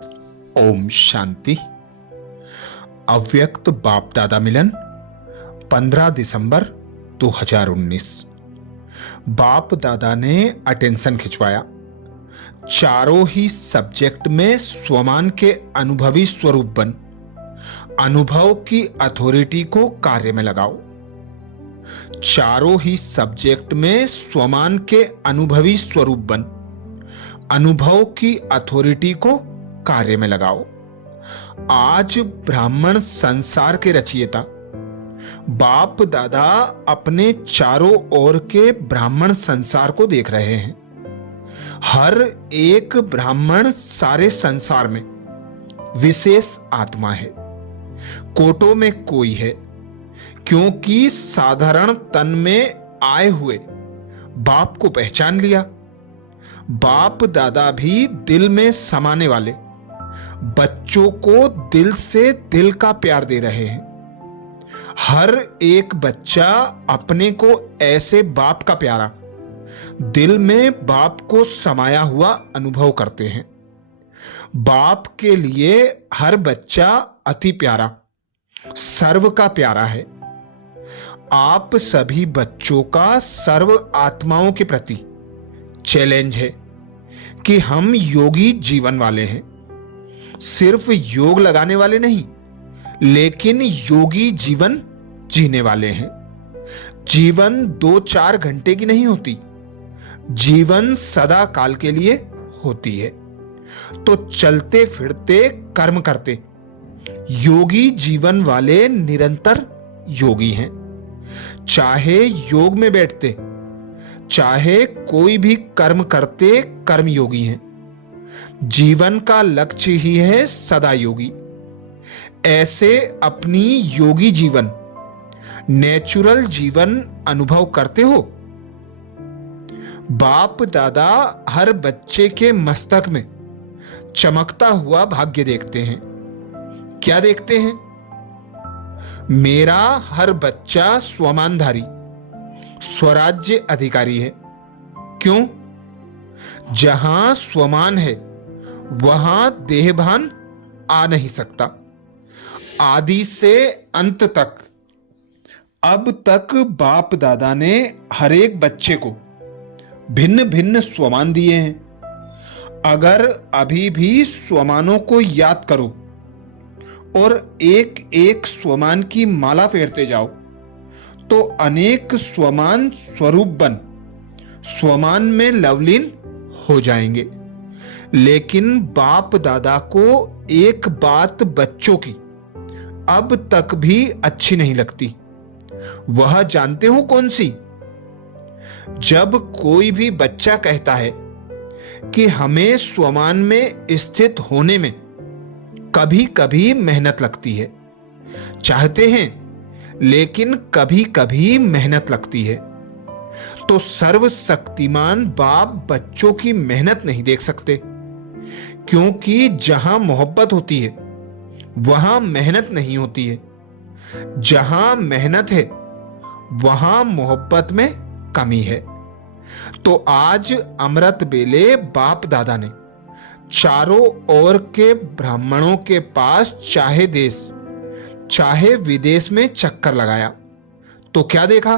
ओम शांति। अव्यक्त बाप दादा मिलन 15 दिसंबर 2019। बाप दादा ने अटेंशन खिंचवाया। चारों ही सब्जेक्ट में स्वमान के अनुभवी स्वरूप बन अनुभव की अथॉरिटी को कार्य में लगाओ। चारों ही सब्जेक्ट में स्वमान के अनुभवी स्वरूप बन अनुभव की अथॉरिटी को कार्य में लगाओ। आज ब्राह्मण संसार के रचयिता बाप दादा अपने चारों ओर के ब्राह्मण संसार को देख रहे हैं। हर एक ब्राह्मण सारे संसार में विशेष आत्मा है। कोटों में कोई है, क्योंकि साधारण तन में आए हुए बाप को पहचान लिया। बाप दादा भी दिल में समाने वाले बच्चों को दिल से दिल का प्यार दे रहे हैं। हर एक बच्चा अपने को ऐसे बाप का प्यारा दिल में बाप को समाया हुआ अनुभव करते हैं। बाप के लिए हर बच्चा अति प्यारा, सर्व का प्यारा है। आप सभी बच्चों का सर्व आत्माओं के प्रति चैलेंज है कि हम योगी जीवन वाले हैं। सिर्फ योग लगाने वाले नहीं, लेकिन योगी जीवन जीने वाले हैं। जीवन 2-4 घंटे की नहीं होती, जीवन सदा काल के लिए होती है। तो चलते फिरते कर्म करते योगी जीवन वाले निरंतर योगी हैं। चाहे योग में बैठते, चाहे कोई भी कर्म करते, कर्म योगी हैं। जीवन का लक्ष्य ही है सदा योगी। ऐसे अपनी योगी जीवन, नेचुरल जीवन अनुभव करते हो। बाप दादा हर बच्चे के मस्तक में चमकता हुआ भाग्य देखते हैं। क्या देखते हैं? मेरा हर बच्चा स्वमानधारी स्वराज्य अधिकारी है। क्यों? जहां स्वमान है वहां देहभान आ नहीं सकता। आदि से अंत तक अब तक बाप दादा ने हर एक बच्चे को भिन्न भिन्न स्वमान दिए हैं। अगर अभी भी स्वमानों को याद करो और एक एक स्वमान की माला फेरते जाओ, तो अनेक स्वमान स्वरूप बन स्वमान में लवलीन हो जाएंगे। लेकिन बाप दादा को एक बात बच्चों की अब तक भी अच्छी नहीं लगती। वह जानते हो कौन सी? जब कोई भी बच्चा कहता है कि हमें स्वमान में स्थित होने में कभी कभी मेहनत लगती है, चाहते हैं लेकिन कभी कभी मेहनत लगती है, तो सर्वशक्तिमान बाप बच्चों की मेहनत नहीं देख सकते। क्योंकि जहां मोहब्बत होती है वहां मेहनत नहीं होती है। जहां मेहनत है वहां मोहब्बत में कमी है। तो आज अमृत बेले बाप दादा ने चारों ओर के ब्राह्मणों के पास चाहे देश चाहे विदेश में चक्कर लगाया, तो क्या देखा?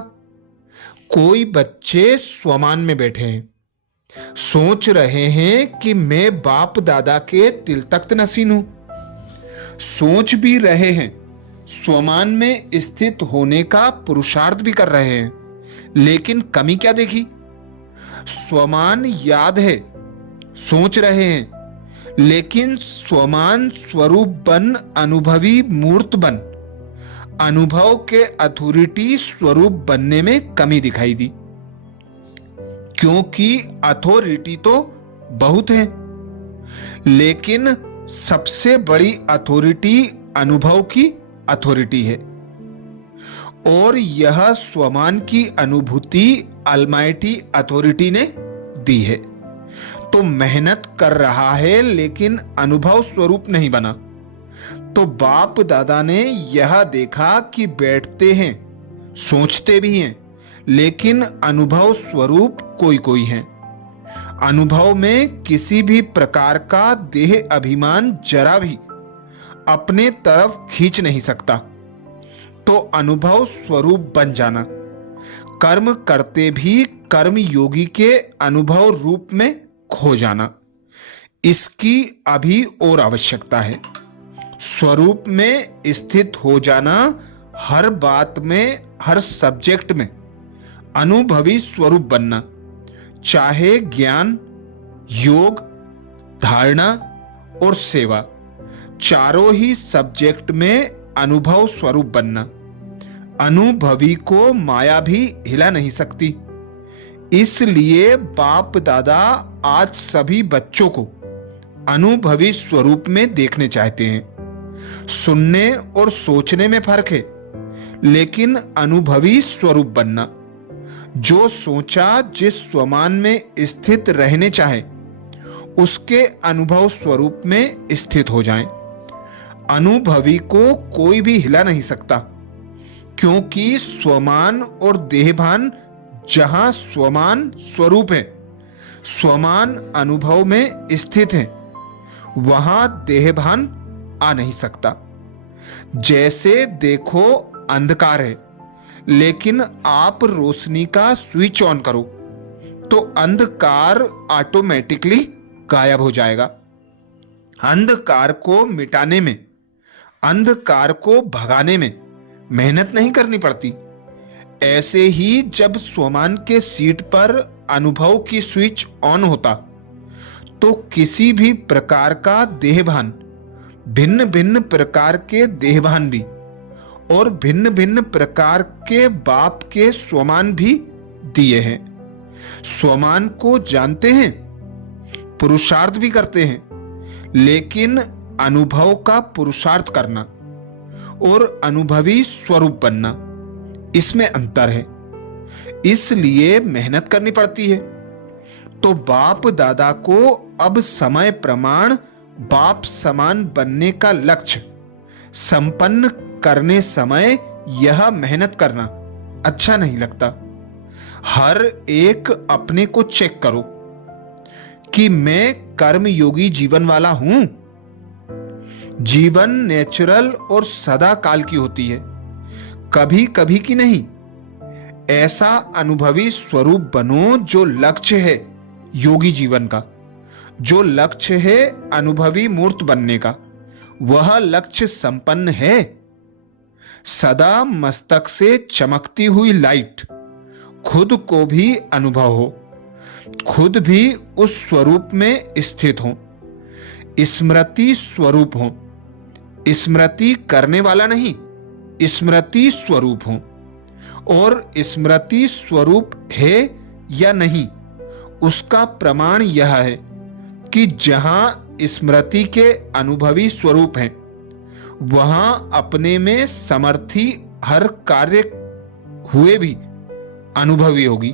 कोई बच्चे स्वमान में बैठे हैं, सोच रहे हैं कि मैं बाप दादा के तिल तख्त नसीन हूं। सोच भी रहे हैं, स्वमान में स्थित होने का पुरुषार्थ भी कर रहे हैं, लेकिन कमी क्या देखी? स्वमान याद है, सोच रहे हैं, लेकिन स्वमान स्वरूप बन अनुभवी मूर्त बन अनुभव के अथॉरिटी स्वरूप बनने में कमी दिखाई दी। क्योंकि अथॉरिटी तो बहुत है, लेकिन सबसे बड़ी अथॉरिटी अनुभव की अथॉरिटी है। और यह स्वमान की अनुभूति अलमाइटी अथॉरिटी ने दी है। तो मेहनत कर रहा है लेकिन अनुभव स्वरूप नहीं बना। तो बाप दादा ने यह देखा कि बैठते हैं, सोचते भी हैं, लेकिन अनुभव स्वरूप कोई कोई है। अनुभव में किसी भी प्रकार का देह अभिमान जरा भी अपने तरफ खींच नहीं सकता। तो अनुभव स्वरूप बन जाना, कर्म करते भी कर्म योगी के अनुभव रूप में खो जाना, इसकी अभी और आवश्यकता है। स्वरूप में स्थित हो जाना, हर बात में, हर सब्जेक्ट में अनुभवी स्वरूप बनना, चाहे ज्ञान, योग, धारणा और सेवा, चारों ही सब्जेक्ट में अनुभव स्वरूप बनना। अनुभवी को माया भी हिला नहीं सकती। इसलिए बाप दादा आज सभी बच्चों को अनुभवी स्वरूप में देखने चाहते हैं। सुनने और सोचने में फर्क है, लेकिन अनुभवी स्वरूप बनना, जो सोचा जिस स्वमान में स्थित रहने चाहे उसके अनुभव स्वरूप में स्थित हो जाएं। अनुभवी को कोई भी हिला नहीं सकता, क्योंकि स्वमान और देहभान जहां स्वमान स्वरूप है, स्वमान अनुभव में स्थित है, वहां देहभान आ नहीं सकता। जैसे देखो अंधकार है, लेकिन आप रोशनी का स्विच ऑन करो तो अंधकार ऑटोमेटिकली गायब हो जाएगा। अंधकार को मिटाने में, अंधकार को भगाने में मेहनत नहीं करनी पड़ती। ऐसे ही जब स्वमान के सीट पर अनुभव की स्विच ऑन होता तो किसी भी प्रकार का देहभान, भिन्न भिन्न प्रकार के देहभान भी और भिन्न भिन्न प्रकार के बाप के स्वमान भी दिए हैं। स्वमान को जानते हैं, पुरुषार्थ भी करते हैं, लेकिन अनुभव का पुरुषार्थ करना और अनुभवी स्वरूप बनना, इसमें अंतर है। इसलिए मेहनत करनी पड़ती है। तो बाप दादा को अब समय प्रमाण बाप समान बनने का लक्ष्य संपन्न करने समय यह मेहनत करना अच्छा नहीं लगता। हर एक अपने को चेक करो कि मैं कर्मयोगी जीवन वाला हूं। जीवन नेचुरल और सदा काल की होती है, कभी कभी की नहीं। ऐसा अनुभवी स्वरूप बनो जो लक्ष्य है योगी जीवन का, जो लक्ष्य है अनुभवी मूर्त बनने का, वह लक्ष्य संपन्न है। सदा मस्तक से चमकती हुई लाइट, खुद को भी अनुभव हो, खुद भी उस स्वरूप में स्थित हो, स्मृति स्वरूप हो, स्मृति करने वाला नहीं, स्मृति स्वरूप हो। और स्मृति स्वरूप है या नहीं, उसका प्रमाण यह है कि जहां स्मृति के अनुभवी स्वरूप हैं, वहां अपने में समर्थी हर कार्य हुए भी अनुभवी होगी।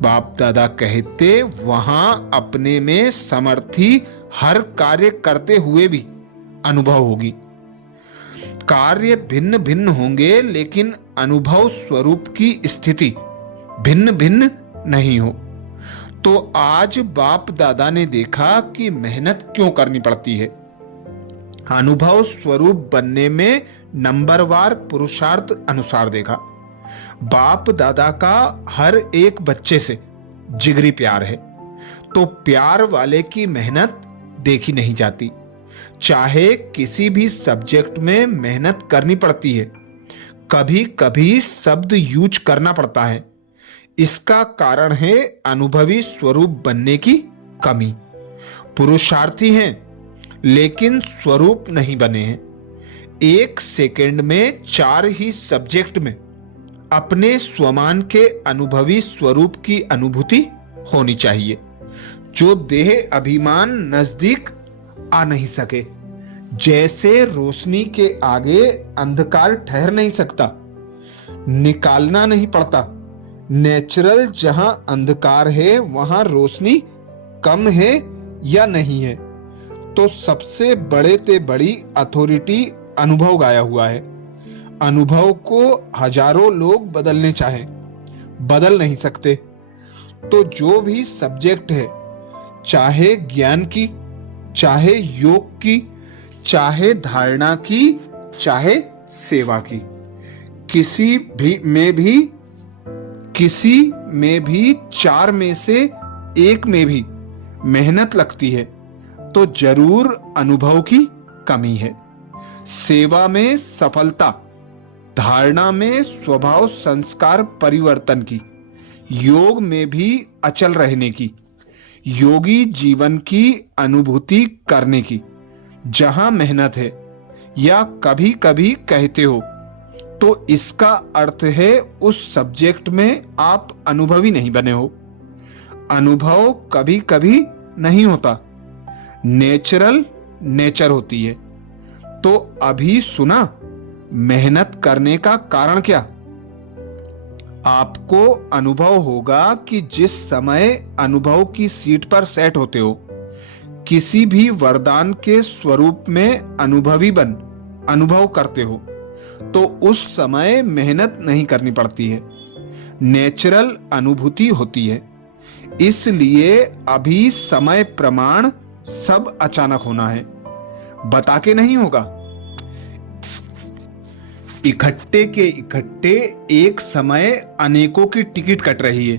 बाप दादा कहते, वहां अपने में समर्थी हर कार्य करते हुए भी अनुभव होगी। कार्य भिन्न भिन्न होंगे, लेकिन अनुभव स्वरूप की स्थिति भिन्न भिन्न नहीं हो। तो आज बाप दादा ने देखा कि मेहनत क्यों करनी पड़ती है। अनुभव स्वरूप बनने में नंबरवार पुरुषार्थ अनुसार देखा। बाप दादा का हर एक बच्चे से जिगरी प्यार है, तो प्यार वाले की मेहनत देखी नहीं जाती। चाहे किसी भी सब्जेक्ट में मेहनत करनी पड़ती है, कभी कभी शब्द यूज करना पड़ता है। इसका कारण है अनुभवी स्वरूप बनने की कमी। पुरुषार्थी हैं, लेकिन स्वरूप नहीं बने हैं। एक सेकंड में 4 ही सब्जेक्ट में अपने स्वमान के अनुभवी स्वरूप की अनुभूति होनी चाहिए, जो देह अभिमान नजदीक आ नहीं सके। जैसे रोशनी के आगे अंधकार ठहर नहीं सकता, निकालना नहीं पड़ता। नेचुरल जहां अंधकार है, वहां रोशनी कम है या नहीं है। तो सबसे बड़े ते बड़ी अथॉरिटी अनुभव गाया हुआ है। अनुभव को हजारों लोग बदलने चाहें, बदल नहीं सकते। तो जो भी सब्जेक्ट है, चाहे ज्ञान की, चाहे योग की, चाहे धारणा की, चाहे सेवा की, किसी में भी चार में से एक में भी मेहनत लगती है तो जरूर अनुभव की कमी है। सेवा में सफलता, धारणा में स्वभाव संस्कार परिवर्तन की, योग में भी अचल रहने की, योगी जीवन की अनुभूति करने की जहां मेहनत है, या कभी कभी कहते हो तो इसका अर्थ है उस सब्जेक्ट में आप अनुभवी नहीं बने हो। अनुभव कभी कभी नहीं होता, नेचुरल नेचर होती है। तो अभी सुना मेहनत करने का कारण क्या? आपको अनुभव होगा कि जिस समय अनुभव की सीट पर सेट होते हो, किसी भी वरदान के स्वरूप में अनुभव करते हो, तो उस समय मेहनत नहीं करनी पड़ती है, नेचुरल अनुभूति होती है। इसलिए अभी समय प्रमाण सब अचानक होना है, बता के नहीं होगा। इकट्ठे के इकट्ठे एक समय अनेकों की टिकट कट रही है,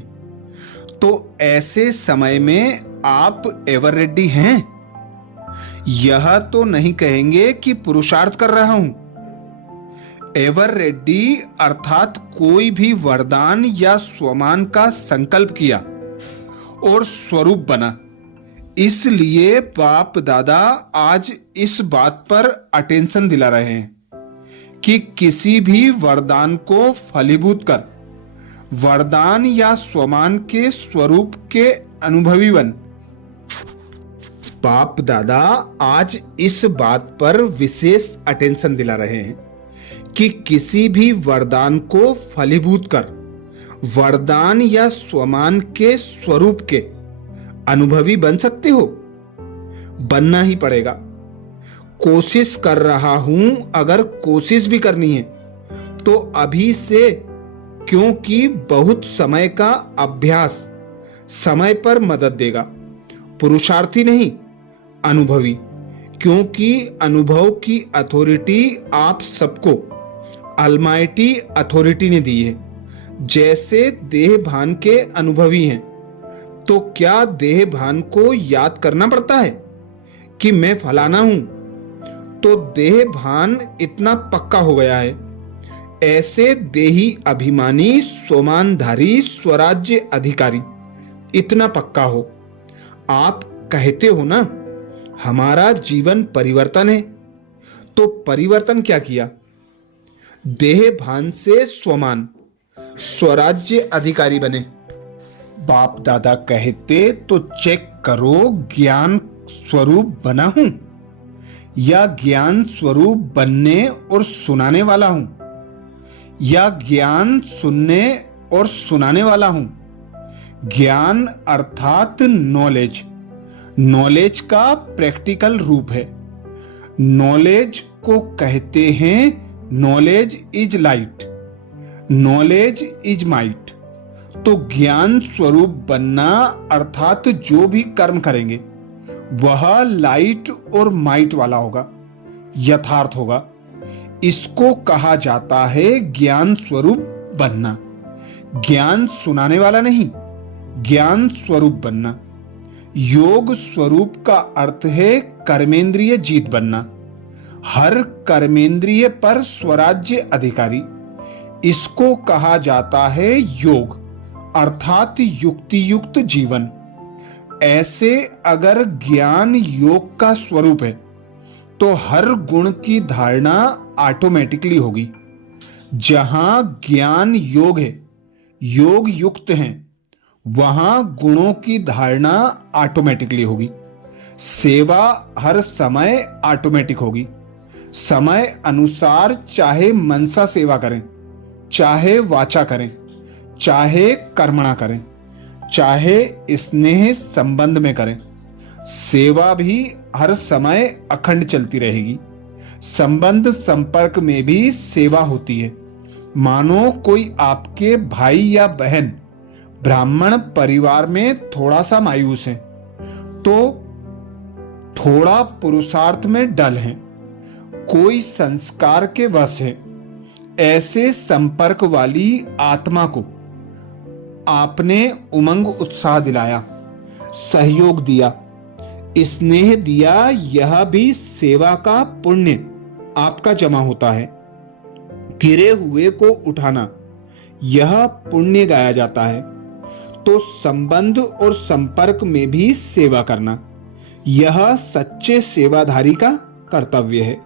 तो ऐसे समय में आप एवर रेडी हैं? यह तो नहीं कहेंगे कि पुरुषार्थ कर रहा हूं। एवर रेडी अर्थात कोई भी वरदान या स्वमान का संकल्प किया और स्वरूप बना। इसलिए बाप दादा आज इस बात पर अटेंशन दिला रहे हैं कि किसी भी वरदान को फलीभूत कर वरदान या स्वमान के स्वरूप के अनुभवी बन। बाप दादा आज इस बात पर विशेष अटेंशन दिला रहे हैं कि किसी भी वरदान को फलीभूत कर वरदान या स्वमान के स्वरूप के अनुभवी बन सकते हो। बनना ही पड़ेगा। कोशिश कर रहा हूं, अगर कोशिश भी करनी है तो अभी से, क्योंकि बहुत समय का अभ्यास समय पर मदद देगा। पुरुषार्थी नहीं, अनुभवी, क्योंकि अनुभव की अथॉरिटी आप सबको अलमाइटी अथॉरिटी ने दी है। जैसे देह भान के अनुभवी हैं, तो क्या देह भान को याद करना पड़ता है कि मैं फलाना हूं, तो देह भान इतना पक्का हो गया है। ऐसे देही अभिमानी स्वमानधारी स्वराज्य अधिकारी इतना पक्का हो। आप कहते हो ना हमारा जीवन परिवर्तन है, तो परिवर्तन क्या किया? देह भान से स्वमान स्वराज्य अधिकारी बने। बाप दादा कहते तो चेक करो ज्ञान स्वरूप बना हूं या ज्ञान स्वरूप बनने और सुनाने वाला हूं, या ज्ञान सुनने और सुनाने वाला हूं। ज्ञान अर्थात नॉलेज, नॉलेज का प्रैक्टिकल रूप है। नॉलेज को कहते हैं knowledge is light, knowledge is might. तो ज्ञान स्वरूप बनना अर्थात जो भी कर्म करेंगे वह लाइट और माइट वाला होगा, यथार्थ होगा। इसको कहा जाता है ज्ञान स्वरूप बनना। ज्ञान सुनाने वाला नहीं, ज्ञान स्वरूप बनना। योग स्वरूप का अर्थ है कर्मेंद्रिय जीत बनना, हर कर्मेंद्रिय पर स्वराज्य अधिकारी। इसको कहा जाता है योग अर्थात युक्ति युक्त जीवन। ऐसे अगर ज्ञान योग का स्वरूप है तो हर गुण की धारणा ऑटोमेटिकली होगी। जहां ज्ञान योग है, योग युक्त हैं, वहां गुणों की धारणा ऑटोमेटिकली होगी। सेवा हर समय ऑटोमेटिक होगी। समय अनुसार चाहे मनसा सेवा करें, चाहे वाचा करें, चाहे कर्मणा करें, चाहे स्नेह संबंध में करें, सेवा भी हर समय अखंड चलती रहेगी। संबंध संपर्क में भी सेवा होती है। मानो कोई आपके भाई या बहन ब्राह्मण परिवार में थोड़ा सा मायूस हैं, तो थोड़ा पुरुषार्थ में डल हैं, कोई संस्कार के वश है। ऐसे संपर्क वाली आत्मा को आपने उमंग उत्साह दिलाया, सहयोग दिया, स्नेह दिया। यह भी सेवा का पुण्य आपका जमा होता है। गिरे हुए को उठाना, यह पुण्य गाया जाता है। तो संबंध और संपर्क में भी सेवा करना, यह सच्चे सेवाधारी का कर्तव्य है।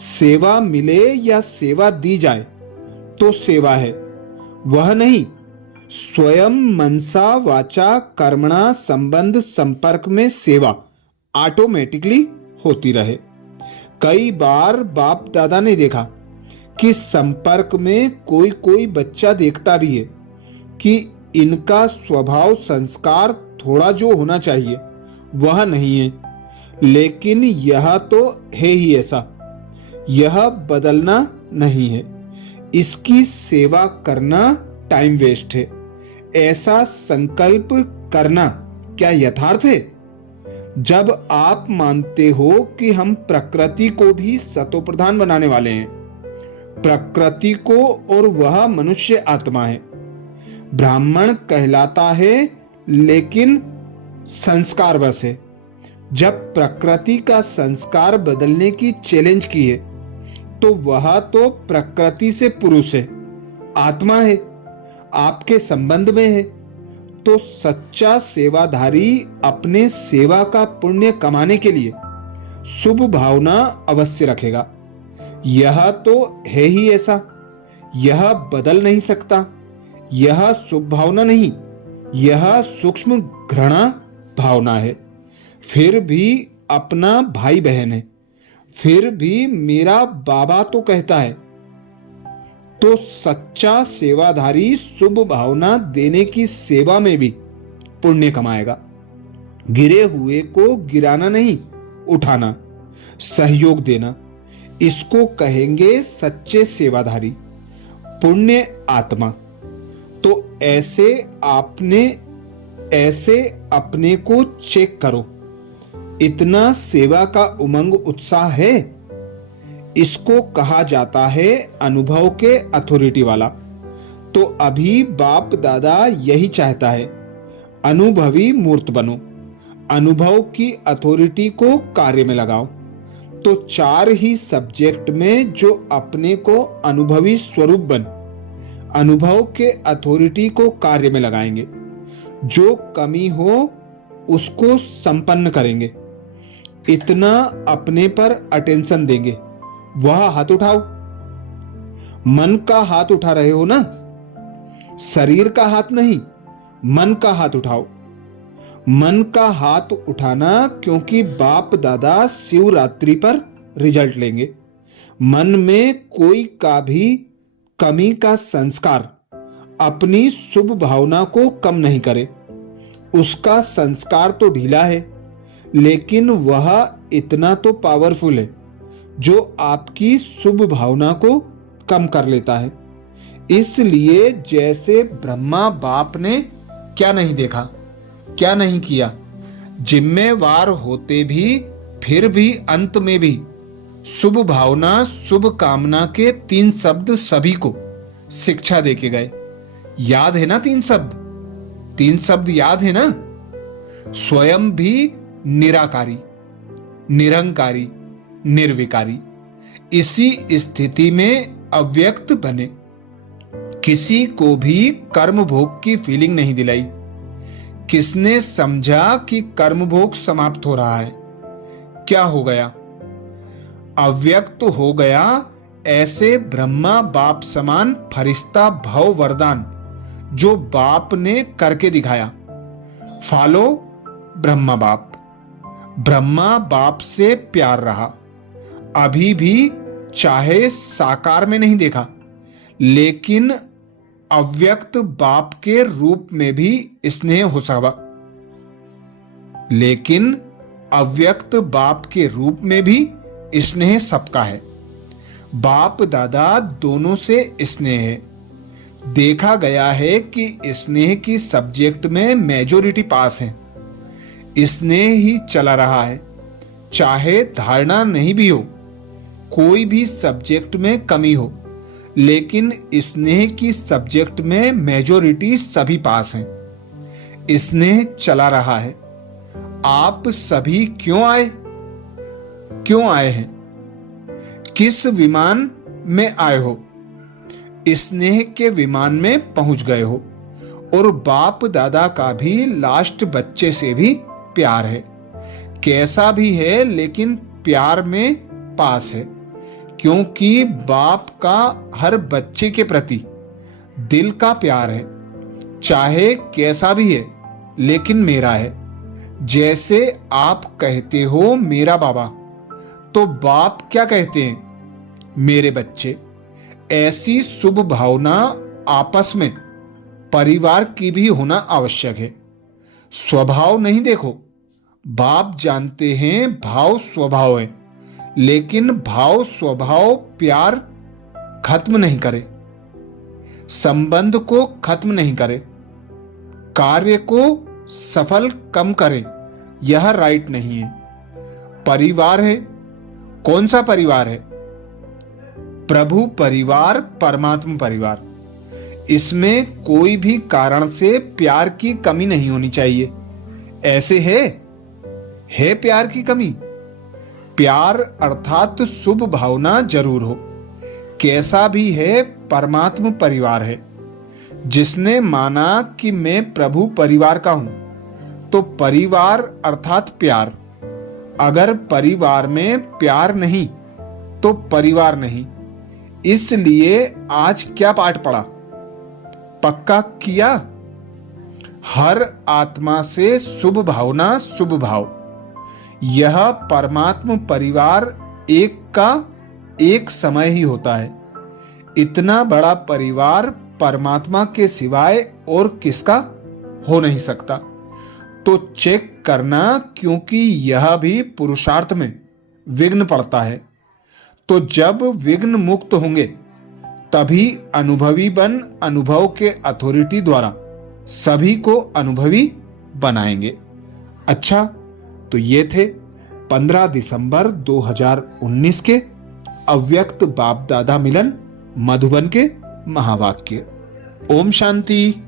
सेवा मिले या सेवा दी जाए तो सेवा है, वह नहीं स्वयं मनसा वाचा कर्मणा संबंध संपर्क में सेवा ऑटोमेटिकली होती रहे। कई बार बाप दादा ने देखा कि संपर्क में कोई कोई बच्चा देखता भी है कि इनका स्वभाव संस्कार थोड़ा जो होना चाहिए वह नहीं है, लेकिन यह तो है ही ऐसा, यह बदलना नहीं है। इसकी सेवा करना टाइम वेस्ट है। ऐसा संकल्प करना क्या यथार्थ है? जब आप मानते हो कि हम प्रकृति को भी सतोप्रधान बनाने वाले हैं, प्रकृति को, और वह मनुष्य आत्मा है, ब्राह्मण कहलाता है लेकिन संस्कार वश है। जब प्रकृति का संस्कार बदलने की चैलेंज की है तो वह तो प्रकृति से पुरुष है, आत्मा है, आपके संबंध में है। तो सच्चा सेवाधारी अपने सेवा का पुण्य कमाने के लिए शुभ भावना अवश्य रखेगा। यह तो है ही ऐसा, यह बदल नहीं सकता। यह शुभ भावना नहीं, यह सूक्ष्म घृणा भावना है। फिर भी अपना भाई बहन है, फिर भी मेरा बाबा तो कहता है। तो सच्चा सेवाधारी शुभ भावना देने की सेवा में भी पुण्य कमाएगा। गिरे हुए को गिराना नहीं, उठाना, सहयोग देना, इसको कहेंगे सच्चे सेवाधारी, पुण्य आत्मा। तो ऐसे अपने को चेक करो, इतना सेवा का उमंग उत्साह है। इसको कहा जाता है अनुभव के अथॉरिटी वाला। तो अभी बाप दादा यही चाहता है, अनुभवी मूर्त बनो, अनुभव की अथॉरिटी को कार्य में लगाओ। तो 4 ही सब्जेक्ट में जो अपने को अनुभवी स्वरूप बन, अनुभव के अथॉरिटी को कार्य में लगाएंगे। जो कमी हो उसको संपन्न करेंगे, इतना अपने पर अटेंशन देंगे। वह हाथ उठाओ, मन का हाथ उठा रहे हो ना, शरीर का हाथ नहीं, मन का हाथ उठाओ। मन का हाथ उठाना, क्योंकि बाप दादा शिवरात्रि पर रिजल्ट लेंगे। मन में कोई का भी कमी का संस्कार अपनी शुभ भावना को कम नहीं करे। उसका संस्कार तो ढीला है, लेकिन वह इतना तो पावरफुल है जो आपकी शुभ भावना को कम कर लेता है। इसलिए जैसे ब्रह्मा बाप ने क्या नहीं देखा, क्या नहीं किया, जिम्मेवार होते भी फिर भी अंत में भी शुभ भावना शुभ कामना के 3 शब्द सभी को शिक्षा देके गए। याद है ना 3 शब्द? 3 शब्द याद है ना? स्वयं भी निराकारी, निरंकारी, निर्विकारी। इसी स्थिति में अव्यक्त बने। किसी को भी कर्म भोग की फीलिंग नहीं दिलाई। किसने समझा कि कर्म भोग समाप्त हो रहा है? क्या हो गया? अव्यक्त हो गया। ऐसे ब्रह्मा बाप समान फरिश्ता भव वरदान जो बाप ने करके दिखाया। फॉलो ब्रह्मा बाप। ब्रह्मा बाप से प्यार रहा। अभी भी चाहे साकार में नहीं देखा, लेकिन अव्यक्त बाप के रूप में भी स्नेह हो सका। लेकिन अव्यक्त बाप के रूप में भी स्नेह सबका है। बाप दादा दोनों से स्नेह है। देखा गया है कि स्नेह की सब्जेक्ट में मेजोरिटी पास है। स्नेह ही चला रहा है, चाहे धारणा नहीं भी हो, कोई भी सब्जेक्ट में कमी हो, लेकिन स्नेह की सब्जेक्ट में मेजोरिटी सभी पास हैं। स्नेह चला रहा है। आप सभी क्यों आए हैं? किस विमान में आए हो? स्नेह के विमान में पहुंच गए हो। और बाप दादा का भी लास्ट बच्चे से भी प्यार है। कैसा भी है लेकिन प्यार में पास है, क्योंकि बाप का हर बच्चे के प्रति दिल का प्यार है। चाहे कैसा भी है लेकिन मेरा है। जैसे आप कहते हो मेरा बाबा, तो बाप क्या कहते हैं? मेरे बच्चे। ऐसी शुभ भावना आपस में परिवार की भी होना आवश्यक है। स्वभाव नहीं देखो, बाप जानते हैं भाव स्वभाव है, लेकिन भाव स्वभाव प्यार खत्म नहीं करे, संबंध को खत्म नहीं करे, कार्य को सफल कम करे, यह राइट नहीं है। परिवार है, कौन सा परिवार है? प्रभु परिवार, परमात्मा परिवार। इसमें कोई भी कारण से प्यार की कमी नहीं होनी चाहिए। ऐसे है प्यार की कमी? प्यार अर्थात शुभ भावना जरूर हो। कैसा भी है परमात्मा परिवार है। जिसने माना कि मैं प्रभु परिवार का हूं, तो परिवार अर्थात प्यार। अगर परिवार में प्यार नहीं तो परिवार नहीं। इसलिए आज क्या पाठ पढ़ा? पक्का किया? हर आत्मा से शुभ भावना, शुभ भाव। यह परमात्मा परिवार एक का एक समय ही होता है। इतना बड़ा परिवार परमात्मा के सिवाय और किसका हो नहीं सकता। तो चेक करना, क्योंकि यह भी पुरुषार्थ में विघ्न पड़ता है। तो जब विघ्न मुक्त होंगे तभी अनुभवी बन अनुभव के अथॉरिटी द्वारा सभी को अनुभवी बनाएंगे। अच्छा, तो ये थे 15 दिसंबर 2019 के अव्यक्त बाप दादा मिलन मधुबन के महावाक्य। ओम शांति।